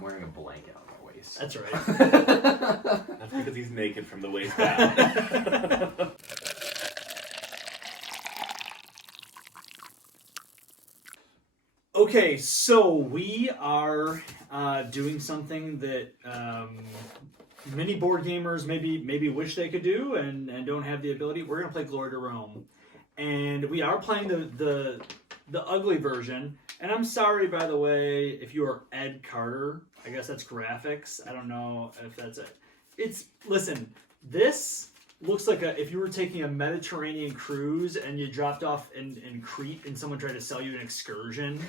I'm wearing a blanket on my waist. That's right. That's because he's naked from the waist down. Okay, so we are doing something that many board gamers maybe wish they could do and don't have the ability. We're gonna play Glory to Rome, and we are playing the ugly version. And I'm sorry, by the way, if you are Ed Carter. I guess that's graphics. I don't know if that's it. Listen, this looks like if you were taking a Mediterranean cruise and you dropped off in Crete and someone tried to sell you an excursion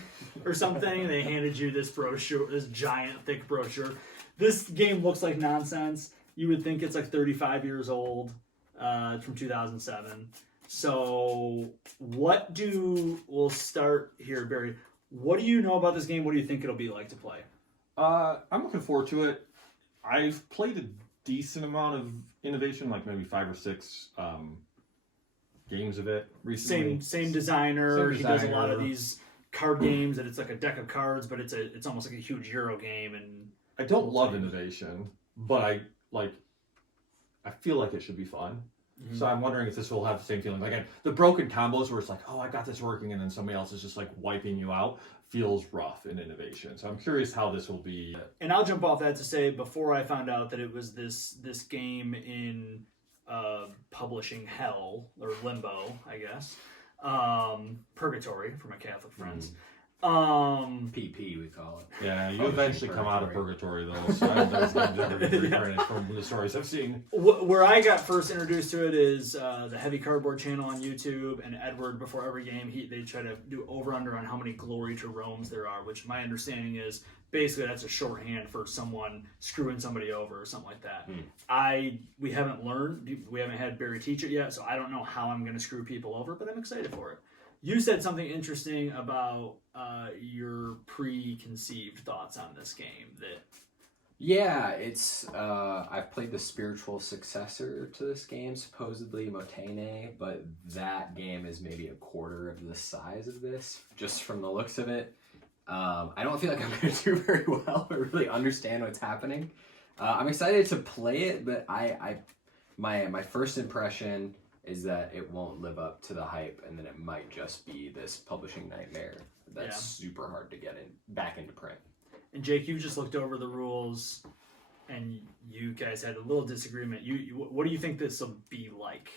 or something, and they handed you this brochure, this giant thick brochure. This game looks like nonsense. You would think it's like 35 years old, from 2007. So we'll start here, Barry. What do you know about this game? What do you think it'll be like to play? I'm looking forward to it. I've played a decent amount of innovation, like maybe 5 or 6 games of it recently. Same designer. He does a lot of these card games, and it's like a deck of cards, but it's almost like a huge Euro game. And I don't love innovation, but I feel like it should be fun. Mm-hmm. So I'm wondering if this will have the same feeling. Like the broken combos where it's like, oh, I got this working, and then somebody else is just like wiping you out, feels rough in innovation. So I'm curious how this will be. And I'll jump off that to say, before I found out that it was this game in publishing hell, or limbo, I guess, purgatory for my Catholic friends. PP, we call it. Yeah, you eventually come out of purgatory, though. So those games are reprinted from the stories I've seen. Where I got first introduced to it is the Heavy Cardboard channel on YouTube, and Edward, before every game, they try to do over-under on how many Glory to Romes there are, which my understanding is basically that's a shorthand for someone screwing somebody over or something like that. We haven't had Barry teach it yet, so I don't know how I'm going to screw people over, but I'm excited for it. You said something interesting about your preconceived thoughts on this game. Yeah, it's I've played the spiritual successor to this game, supposedly Motene, but that game is maybe a quarter of the size of this, just from the looks of it. I don't feel like I'm going to do very well or really understand what's happening. I'm excited to play it, but my first impression is that it won't live up to the hype, and then it might just be this publishing nightmare that's super hard to get back into print. And Jake, you just looked over the rules, and you guys had a little disagreement. What do you think this will be like?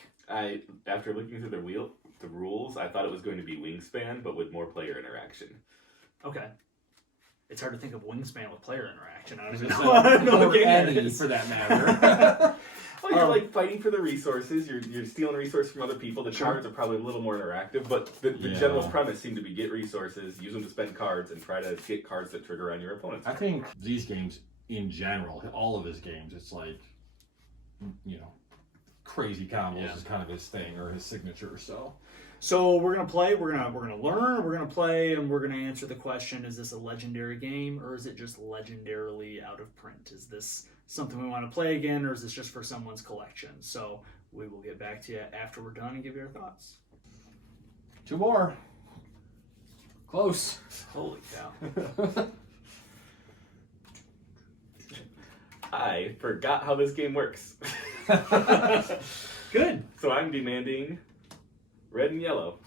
After looking through the rules, I thought it was going to be Wingspan, but with more player interaction. Okay. It's hard to think of Wingspan with player interaction. I don't know what game any, it is. for that matter. Well, you're like fighting for the resources. You're stealing resources from other people. The cards are probably a little more interactive, but the general premise seemed to be get resources, use them to spend cards, and try to get cards that trigger on your opponents. I think these games in general, all of his games, it's like, crazy combos is kind of his thing or his signature. So we're gonna play. We're gonna learn. We're gonna play, and we're gonna answer the question: is this a legendary game, or is it just legendarily out of print? Is this something we want to play again, or is this just for someone's collection? So we will get back to you after we're done and give you our thoughts. 2 more. Close. Holy cow. I forgot how this game works. Good. So I'm demanding red and yellow.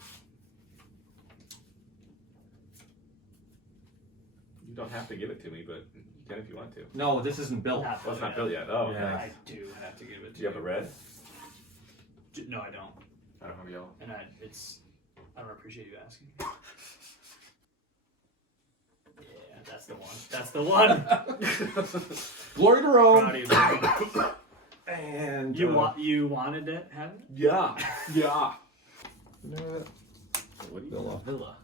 You don't have to give it to me, but you can if you want to. No, this isn't built. Well, it's not built yet. Oh, yeah. I do have to give it to you. Do you have a red? No, I don't. I don't have yellow. And I don't appreciate you asking. Yeah, that's the one. That's the one. Glory to Rome. Proud of you. And You wanted to have it? Yeah. Yeah. What do you Villa.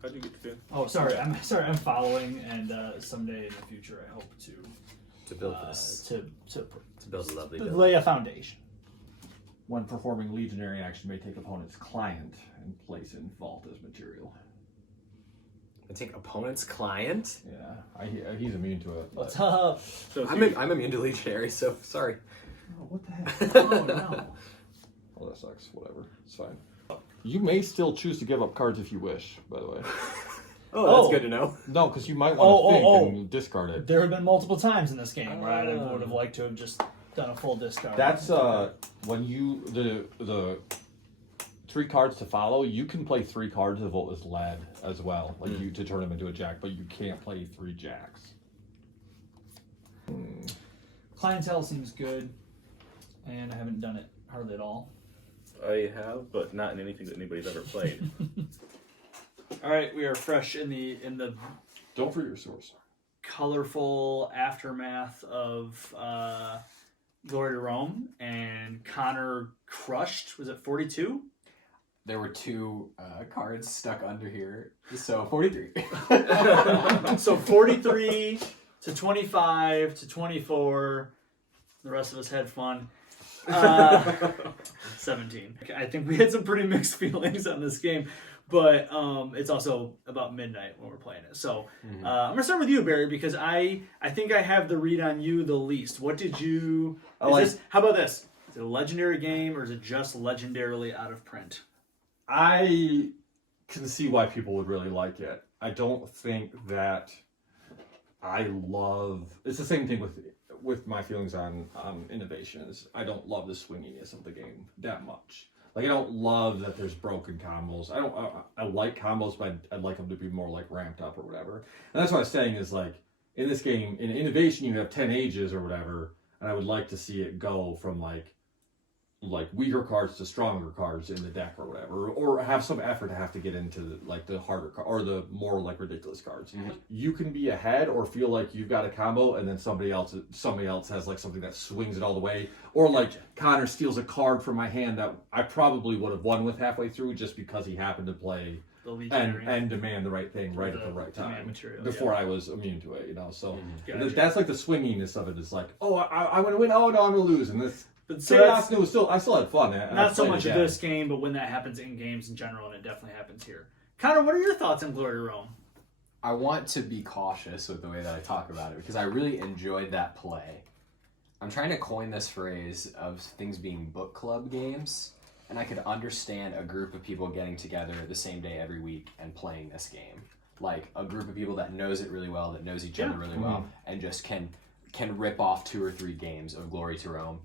How'd you get to Oh, sorry. I'm following, and someday in the future, I hope To build this. to build a lovely building. lay a foundation. When performing legionary action, may take opponent's client and place in vault as material. I take opponent's client. Yeah, he's immune to it. What's up? So I'm immune to legionary, so sorry. Oh, what the heck? Oh no. Oh, that sucks. Whatever. It's fine. You may still choose to give up cards if you wish, by the way. Oh, that's good to know. No, because you might want to Oh. and discard it. There have been multiple times in this game where I would have liked to have just done a full discard. That's when you the 3 cards to follow. You can play 3 cards to vote as lead as well, like you to turn them into a jack, but you can't play 3 jacks. Clientele seems good, and I haven't done it hardly at all. I have, but not in anything that anybody's ever played. All right, we are fresh in the Don't forget your source. colorful aftermath of Glory to Rome, and Connor crushed. Was it 42? There were 2 cards stuck under here, so 43. So 43 to 25 to 24. The rest of us had fun. 17. I think we had some pretty mixed feelings on this game, but it's also about midnight when we're playing it. So I'm gonna start with you, Barry, because I think I have the read on you the least. What did you? How about this? Is it a legendary game or is it just legendarily out of print? I can see why people would really like it. I don't think that I love. It's the same thing with my feelings on innovations. I don't love the swinginess of the game that much. Like, I don't love that there's broken combos. I like combos, but I'd like them to be more like ramped up or whatever. And that's what I was saying is, like, in this game, in innovation, you have 10 ages or whatever, and I would like to see it go from like weaker cards to stronger cards in the deck or whatever, or have some effort to have to get into like the harder or the more like ridiculous cards. You can be ahead or feel like you've got a combo, and then somebody else has like something that swings it all the way, or like Connor steals a card from my hand that I probably would have won with halfway through just because he happened to play and demand the right thing right at the right time before I was immune to it, you know. So that's like the swinginess of it. Is like, oh, I'm gonna win. Oh no, I'm gonna lose, and this. But so I still had fun. Not so much of this game, but when that happens in games in general, and it definitely happens here. Connor, what are your thoughts on Glory to Rome? I want to be cautious with the way that I talk about it because I really enjoyed that play. I'm trying to coin this phrase of things being book club games, and I could understand a group of people getting together the same day every week and playing this game. Like a group of people that knows it really well, that knows each other really well, and just can rip off 2 or 3 games of Glory to Rome.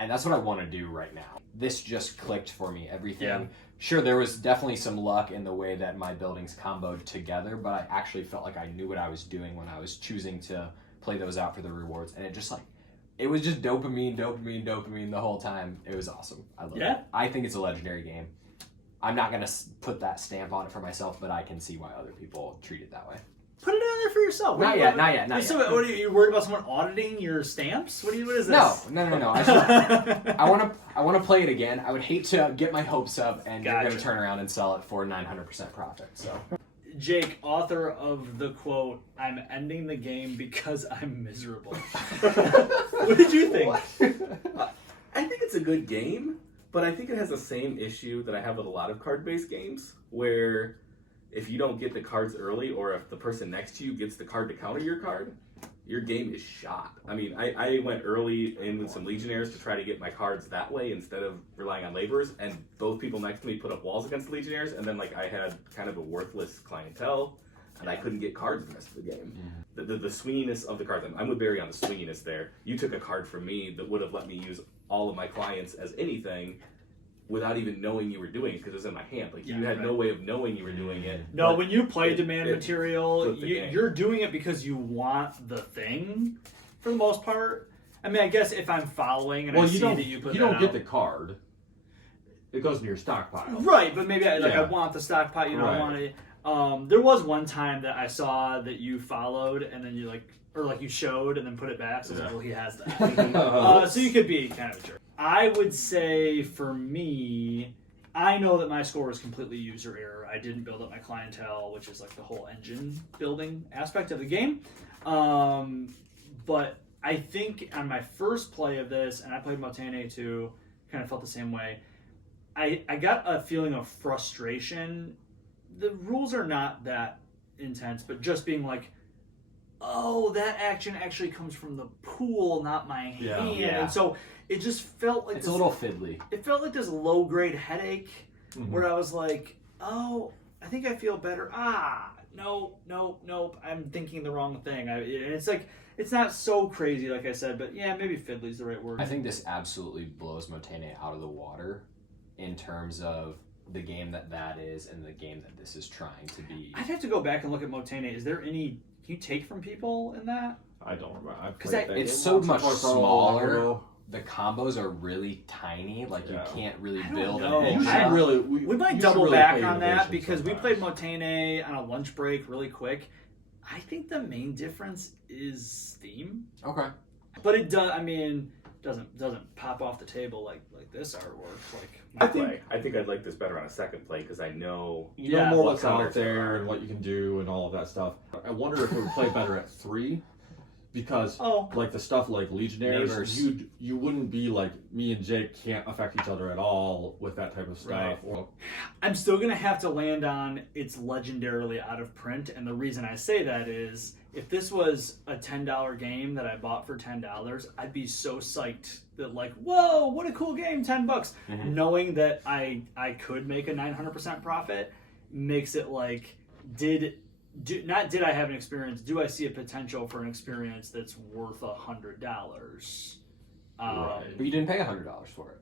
And that's what I want to do right now. This just clicked for me. Everything. Yeah. Sure, there was definitely some luck in the way that my buildings comboed together, but I actually felt like I knew what I was doing when I was choosing to play those out for the rewards. And it was just dopamine the whole time. It was awesome. I love it. I think it's a legendary game. I'm not going to put that stamp on it for myself, but I can see why other people treat it that way. Put it out there for yourself. Not yet. So, what are you worried about? Someone auditing your stamps? What is this? No. I want to play it again. I would hate to get my hopes up and you're going to turn around and sell it for 900% profit. So, Jake, author of the quote, "I'm ending the game because I'm miserable." What did you think? I think it's a good game, but I think it has the same issue that I have with a lot of card-based games, where if you don't get the cards early, or if the person next to you gets the card to counter your card, your game is shot. I mean, I went early in with some Legionnaires to try to get my cards that way instead of relying on laborers, and those people next to me put up walls against the Legionnaires, and then like I had kind of a worthless clientele, and I couldn't get cards the rest of the game. The swinginess of the cards, I'm with Barry on the swinginess there. You took a card from me that would have let me use all of my clients as anything, without even knowing you were doing it because it was in my hand. Like you had no way of knowing you were doing it. No, when you play demand material, you're doing it because you want the thing, for the most part. I mean, I guess if I'm following and I see that you put you don't get the card. It goes into your stockpile. Right, but maybe I want the stockpile. You know, I want it. There was one time that I saw that you followed and then you you showed and then put it back. So I was like, well, he has that. So you could be kind of a jerk. I would say for me, I know that my score was completely user error. I didn't build up my clientele, which is like the whole engine building aspect of the game. But I think on my first play of this, and I played Motene too, kind of felt the same way. I got a feeling of frustration. The rules are not that intense, but just being like, oh, that action actually comes from the pool, not my hand. Yeah. And so it just felt like it's a little fiddly. It felt like this low-grade headache where I was like, oh, I think I feel better. nope. I'm thinking the wrong thing. And it's like, it's not so crazy, like I said, but yeah, maybe fiddly's the right word. I think this absolutely blows Motene out of the water in terms of the game that is and the game that this is trying to be. I'd have to go back and look at Motene. Is there any, can you take from people in that? I don't remember. I've 'Cause played that It's game so once or much twice a long smaller. ago. The combos are really tiny. Like, Yeah. you can't really I don't build know. an You engine. should really. We might you should double really back play on that Innovation because we sometimes. played Motene on a lunch break really quick. I think the main difference is theme, Okay. but it does. I mean, doesn't pop off the table like this artwork. Like I think I'd like this better on a second play because I know. You know Yeah, more what what's out colors there there are. and what you can do and all of that stuff. I wonder if it would play better at 3, because like the stuff like Legionnaires, Neighbors. you wouldn't be like me and Jake can't affect each other at all with that type of stuff. Right. Or, I'm still gonna have to land on it's legendarily out of print, and the reason I say that is if this was a $10 game that I bought for $10, I'd be so psyched that like, whoa, what a cool game, $10. Mhm. Knowing that I could make a 900% profit makes it like, did I have an experience? Do I see a potential for an experience that's worth $100? Right. But you didn't pay $100 for it.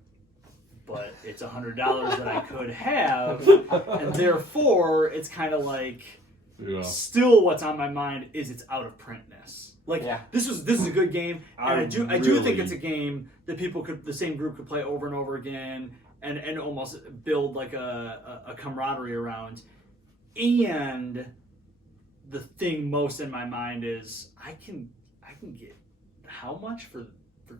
But it's $100 that I could have, and therefore it's kind of like yeah. still what's on my mind is its out of printness. Like Yeah. this is a good game, and I do think really- it's a game that the same group could play over and over again, and almost build like a camaraderie around. And the thing most in my mind is I can get how much for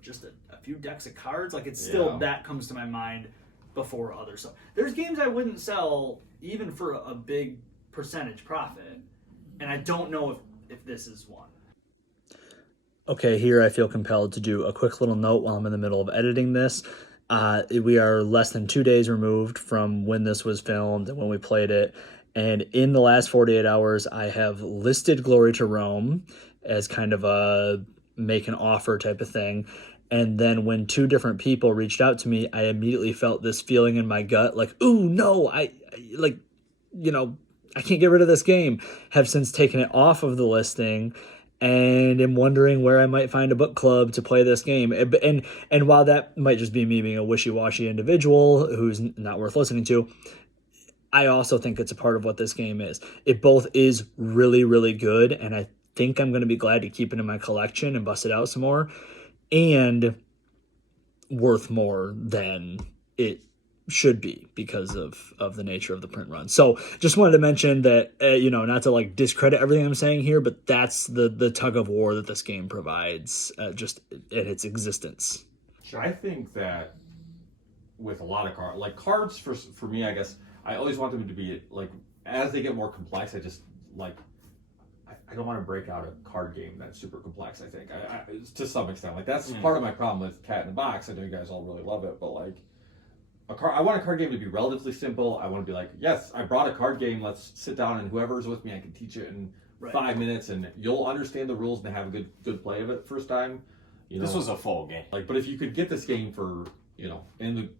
just a few decks of cards. Like it's still Yeah. that comes to my mind before others. So there's games I wouldn't sell even for a big percentage profit, and I don't know if this is one. Okay, here I feel compelled to do a quick little note while I'm in the middle of editing this. We are less than 2 days removed from when this was filmed and when we played it. And in the last 48 hours, I have listed Glory to Rome as kind of a make an offer type of thing. And then when 2 different people reached out to me, I immediately felt this feeling in my gut, like, ooh, no, I can't get rid of this game. Have since taken it off of the listing and am wondering where I might find a book club to play this game. And while that might just be me being a wishy-washy individual who's not worth listening to, I also think it's a part of what this game is. It both is really, really good, and I think I'm going to be glad to keep it in my collection and bust it out some more, and worth more than it should be because of the nature of the print run. So just wanted to mention that, not to like discredit everything I'm saying here, but that's the tug of war that this game provides just in its existence. I think that with a lot of cards, like cards for me, I guess I always want them to be like, as they get more complex, I just like, I don't want to break out a card game that's super complex. I think I to some extent, like that's part of my problem with Cat in the Box. I know you guys all really love it, but like I want a card game to be relatively simple. I want to be like, yes, I brought a card game. Let's sit down, and whoever's with me, I can teach it in 5 minutes, and you'll understand the rules and have a good play of it first time. This was a full game. Like, but if you could get this game for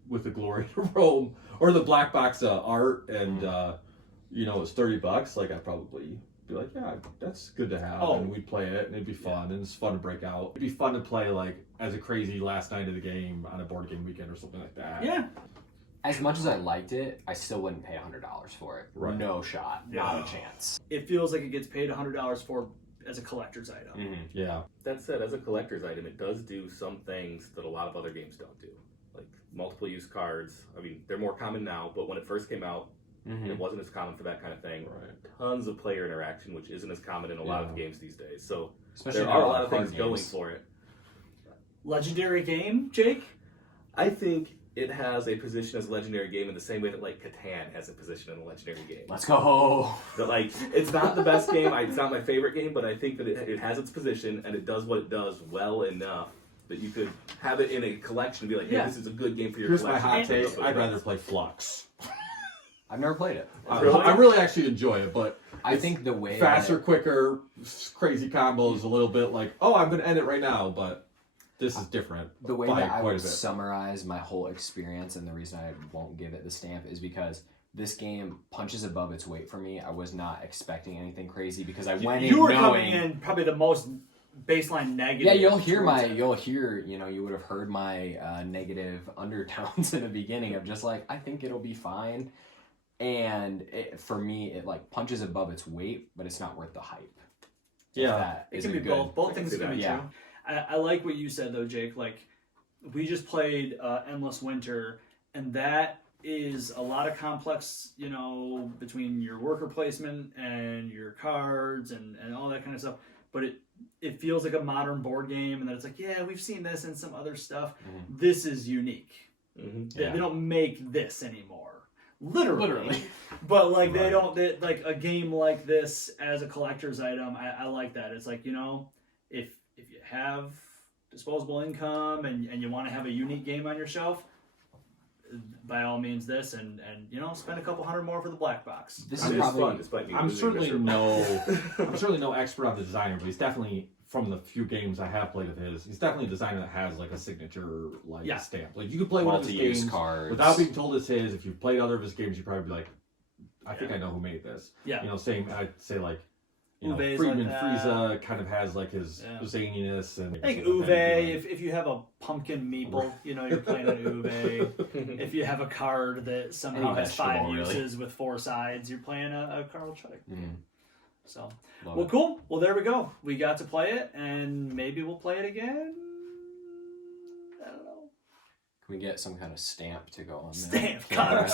with the Glory to Rome or the black box art, and it's $30, like I'd probably be like, yeah, that's good to have, and we'd play it, and it'd be fun, and it's fun to break out. It'd be fun to play like as a crazy last night of the game on a board game weekend or something like that. Yeah. As much as I liked it, I still wouldn't pay $100 for it. Right. No shot. Not a chance. It feels like it gets paid $100 for as a collector's item. Mm-hmm. Yeah. That said, as a collector's item, it does do some things that a lot of other games don't do. Like multiple use cards. I mean, they're more common now, but when it first came out, it wasn't as common for that kind of thing. Right. Tons of player interaction, which isn't as common in a lot of games these days. So Especially there in are a a lot lot of of things card going games. for it. Legendary game, Jake? I think it has a position as a legendary game in the same way that like Catan has a position in a legendary game. Let's go. That like it's not the best game, it's not my favorite game, but I think that it has its position and it does what it does well enough that you could have it in a collection and be like, hey, this is a good game for your Here's my collection. hot And- take. I'd rather play Flux. I've never played it. Really? I really actually enjoy it, but I think the way faster, quicker, crazy combos, a little bit like, oh, I'm going to end it right now, but this is different. The way by that I quite a would bit. summarize my whole experience and the reason I won't give it the stamp is because this game punches above its weight for me. I was not expecting anything crazy because I went in You were knowing, coming in probably the most baseline negative. yeah, towards it. you'll hear, you would have heard my negative undertones in the beginning of just like, I think it'll be fine. And for me, it like punches above its weight, but it's not worth the hype. Yeah. It can be both. Both things see can be that. true. I like what you said though, Jake. Like, we just played Endless Winter, and that is a lot of complex, between your worker placement and your cards and all that kind of stuff. But it feels like a modern board game, and that it's like, yeah, we've seen this in some other stuff. Mm-hmm. This is unique. Mm-hmm. They don't make this anymore. Literally. But like Right. like a game like this as a collector's item, I like that. It's like, if you have disposable income and you want to have a unique game on your shelf, by all means this and spend a couple $100 more for the black box. This It's is probably fun despite me I'm losing certainly miserably. I'm certainly no expert on the designer, but he's definitely, from the few games I have played of his, he's definitely a designer that has like a signature stamp. Like you could play one of his multi-use games cards without being told it's his. If you've played other of his games, you'd probably be like, I think Yeah. I know who made this. Yeah. Same. I'd say like, Uwe's Friedman like that. Frieza kind of has like his Yeah. zaniness and. I think something like that. Uwe, if you have a pumpkin meeple, you're playing an Uwe. If you have a card that somehow Any has 5 vegetable, really. uses with 4 sides, you're playing a Carl Chuck. Mhm. So, Love well, it. cool. Well, there we go. We got to play it, and maybe we'll play it again. I don't know. Can we get some kind of stamp to go on there? Stamp, Connor.